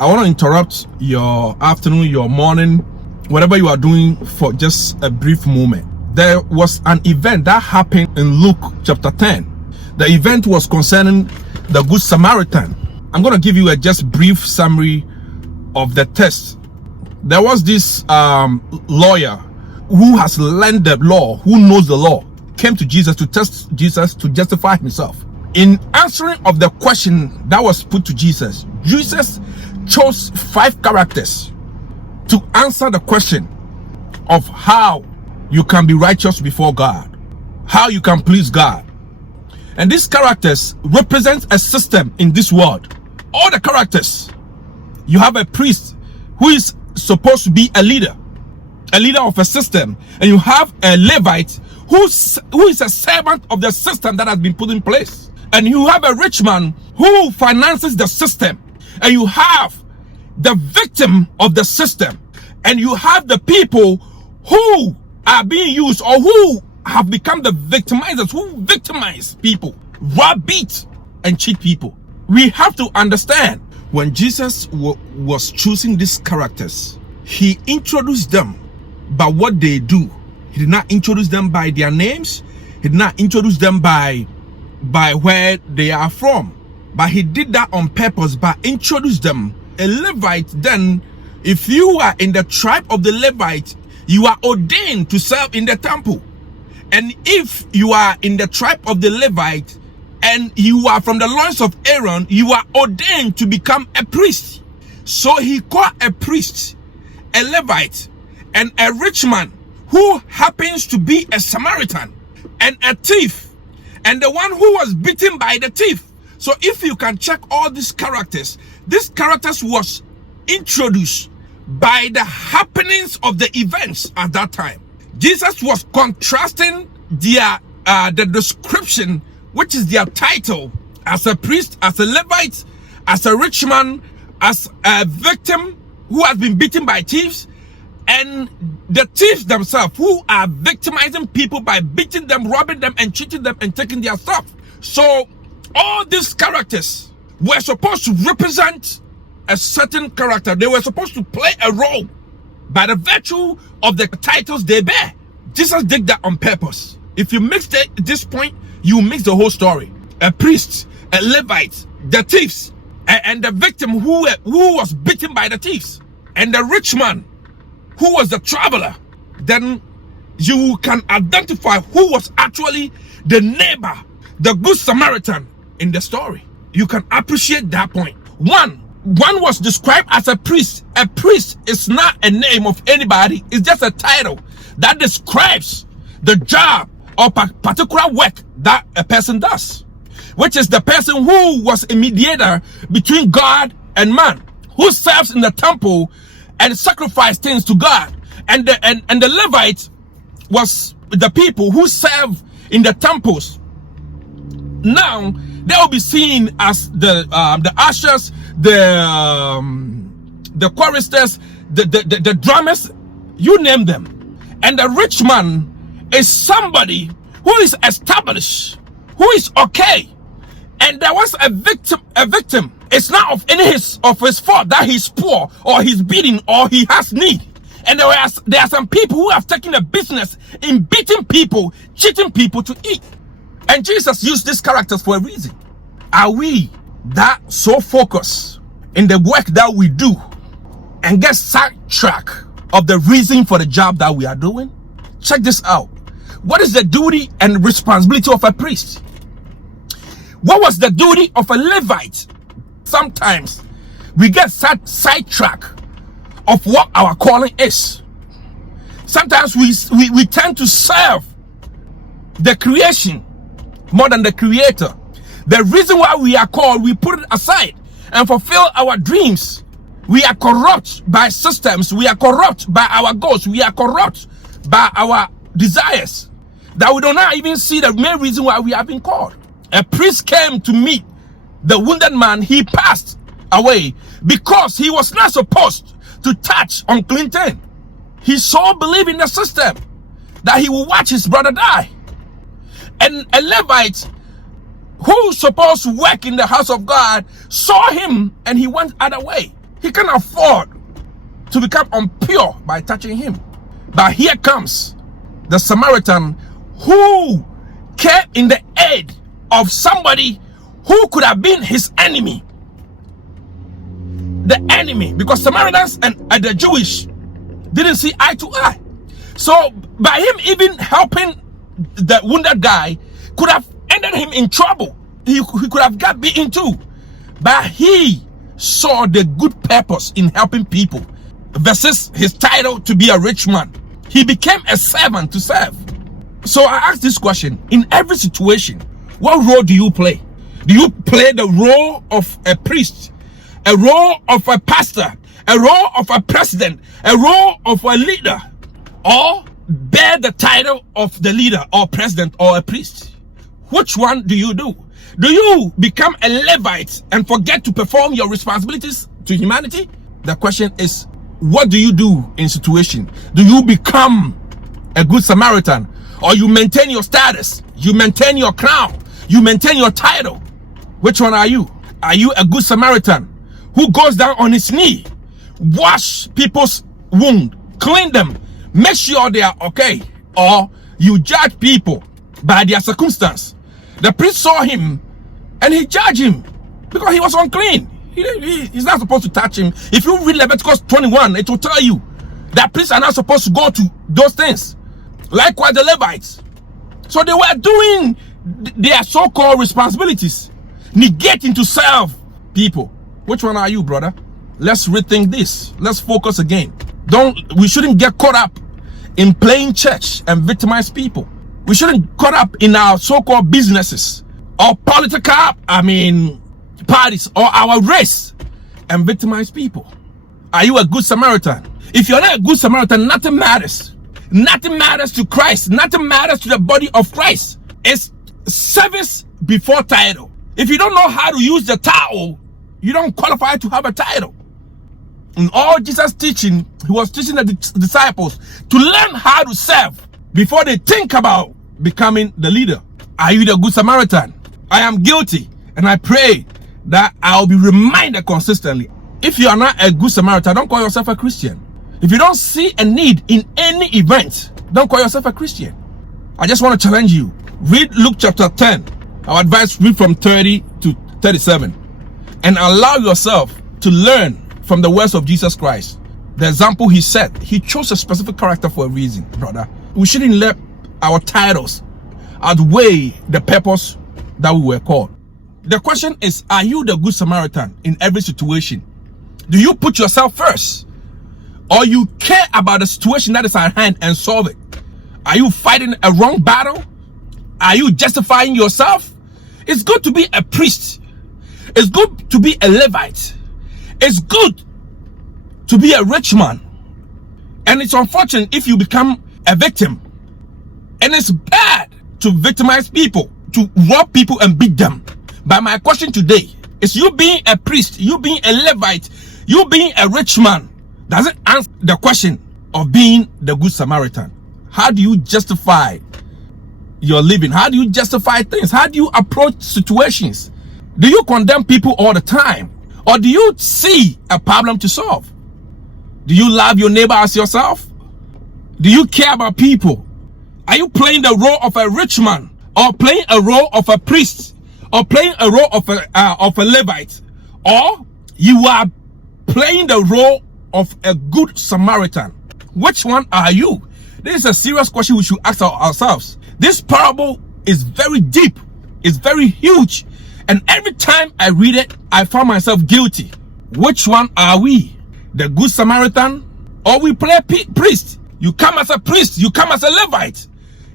I want to interrupt your afternoon, your morning, whatever you are doing for just a brief moment. There was an event that happened in Luke chapter 10. The event was concerning the Good Samaritan. I'm going to give you a just brief summary of the text. There was this lawyer who has learned the law, who knows the law, came to Jesus to test Jesus to justify himself. In answering of the question that was put to Jesus, Jesus chose 5 characters to answer the question of how you can be righteous before God, how you can please God. And these characters represent a system in this world. All the characters. You have a priest who is supposed to be a leader of a system, and you have a Levite who is a servant of the system that has been put in place, and you have a rich man who finances the system, and you have the victim of the system, and you have the people who are being used or who have become the victimizers, who victimize people, rob, beat, and cheat people. We have to understand, when Jesus was choosing these characters, he introduced them by what they do. He did not introduce them by their names. He did not introduce them by where they are from. But he did that on purpose, by introduce them. A Levite, then, if you are in the tribe of the Levite, you are ordained to serve in the temple. And if you are in the tribe of the Levite and you are from the loins of Aaron, you are ordained to become a priest. So he called a priest, a Levite, and a rich man who happens to be a Samaritan, and a thief, and the one who was beaten by the thief. So if you can check all these characters was introduced by the happenings of the events at that time. Jesus was contrasting the description, which is their title, as a priest, as a Levite, as a rich man, as a victim who has been beaten by thieves, and the thieves themselves who are victimizing people by beating them, robbing them, and cheating them and taking their stuff. So all these characters were supposed to represent a certain character. They were supposed to play a role by the virtue of the titles they bear. Jesus did that on purpose. If you mix this point, you mix the whole story. A priest, a Levite, the thieves, and the victim who was beaten by the thieves, and the rich man who was the traveler. Then you can identify who was actually the neighbor, the Good Samaritan in the story. You can appreciate that point. One was described as a priest. A priest is not a name of anybody. It's just a title that describes the job or particular work that a person does, which is the person who was a mediator between God and man, who serves in the temple and sacrifice things to God. And the Levite was the people who serve in the temples. Now they will be seen as the ushers, the choristers, the drummers, you name them. And the rich man is somebody who is established, who is okay. And there was a victim. It's not of his fault that he's poor or he's beaten or he has need. And there are some people who have taken a business in beating people, cheating people to eat. And Jesus used these characters for a reason. Are we that so focused in the work that we do and get sidetracked of the reason for the job that we are doing? Check this out. What is the duty and responsibility of a priest? What was the duty of a Levite? Sometimes we get sidetracked of what our calling is. Sometimes we tend to serve the creation more than the creator. The reason why we are called, we put it aside and fulfill our dreams. We are corrupt by systems. We are corrupt by our goals. We are corrupt by our desires, that we do not even see the main reason why we have been called. A priest came to meet the wounded man. He passed away because he was not supposed to touch unclean thing. He so believed in the system that he will watch his brother die. And a Levite who supposed to work in the house of God saw him and he went other way. He can't afford to become impure by touching him. But here comes the Samaritan who came in the aid of somebody who could have been his enemy. The enemy, because Samaritans and the Jewish didn't see eye to eye. So by him even helping the wounded guy could have ended him in trouble. He could have got beaten too. But he saw the good purpose in helping people versus his title to be a rich man. He became a servant to serve. So I ask this question: in every situation, what role do you play? Do you play the role of a priest, a role of a pastor, a role of a president, a role of a leader, or bear the title of the leader or president or a priest? Which one do you do? Do you become a Levite and forget to perform your responsibilities to humanity? The question is, what do you do in situation? Do you become a good Samaritan, or you maintain your status, you maintain your crown, you maintain your title? Which one are you? Are you a good Samaritan who goes down on his knee, wash people's wound, clean them, make sure they are okay? Or you judge people by their circumstance? The priest saw him and he judged him because he was unclean. He's not supposed to touch him. If you read Leviticus 21, it will tell you that priests are not supposed to go to those things. Likewise, the Levites. So they were doing their so-called responsibilities, negating to serve people. Which one are you, brother? Let's rethink this. Let's focus again. We shouldn't get caught up in playing church and victimize people. We shouldn't get caught up in our so-called businesses or political, parties or our race and victimize people. Are you a good Samaritan? If you're not a good Samaritan, nothing matters. Nothing matters to Christ. Nothing matters to the body of Christ. It's service before title. If you don't know how to use the towel, you don't qualify to have a title. In all Jesus' teaching, he was teaching the disciples to learn how to serve before they think about becoming the leader. Are you the good Samaritan? I am guilty, and I pray that I'll be reminded consistently. If you are not a good Samaritan, don't call yourself a Christian. If you don't see a need in any event, don't call yourself a Christian. I just want to challenge you. Read Luke chapter 10. Our advice, read from 30 to 37. And allow yourself to learn from the words of Jesus Christ. The example he set, he chose a specific character for a reason, brother. We shouldn't let our titles outweigh the purpose that we were called. The question is, are you the good Samaritan in every situation? Do you put yourself first? Or you care about the situation that is at hand and solve it? Are you fighting a wrong battle? Are you justifying yourself? It's good to be a priest. It's good to be a Levite. It's good to be a rich man. And it's unfortunate if you become a victim. And it's bad to victimize people, to rob people and beat them. But my question today is, you being a priest, you being a Levite, you being a rich man, does it answer the question of being the good Samaritan? How do you justify your living? How do you justify things? How do you approach situations? Do you condemn people all the time? Or do you see a problem to solve? Do you love your neighbor as yourself? Do you care about people? Are you playing the role of a rich man, or playing a role of a priest, or playing a role of a Levite? Or you are playing the role of a good Samaritan? Which one are you? This is a serious question we should ask ourselves. This parable is very deep. It's very huge. And every time I read it, I find myself guilty. Which one are we? The good Samaritan, or we play priest? You come as a priest, you come as a Levite.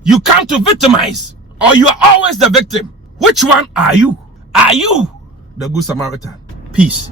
You come to victimize, or you are always the victim. Which one are you? Are you the good Samaritan? Peace.